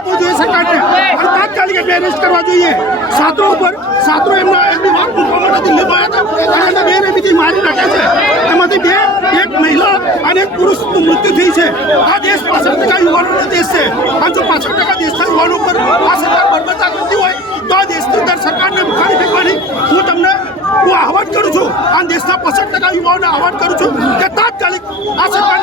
આપવો જોઈએ સરકારને અને તાત્કાલિક એમને એરેસ્ટ કરવા જોઈએ. છાત્રો એમની વાત મૂકવા માટે દિલ્હીમાં આવ્યા હતા અને બેરહેમીથી મારી નાખ્યા છે. એમાંથી એક મહિલા અને એક પુરુષનું મૃત્યુ થઈ છે. આ દેશ 65% યુવાનોનો દેશ છે. અને જો 65% દેશના યુવાનો પર આ સરકાર બરબતા કરતી હોય તો આ દેશની અંદર સરકારને મુખાની ફેંકવાની હું આહવાન કરું છું. આ દેશના 65% યુવાઓને આહવાન કરું છું કે તાત્કાલિક આ સરકાર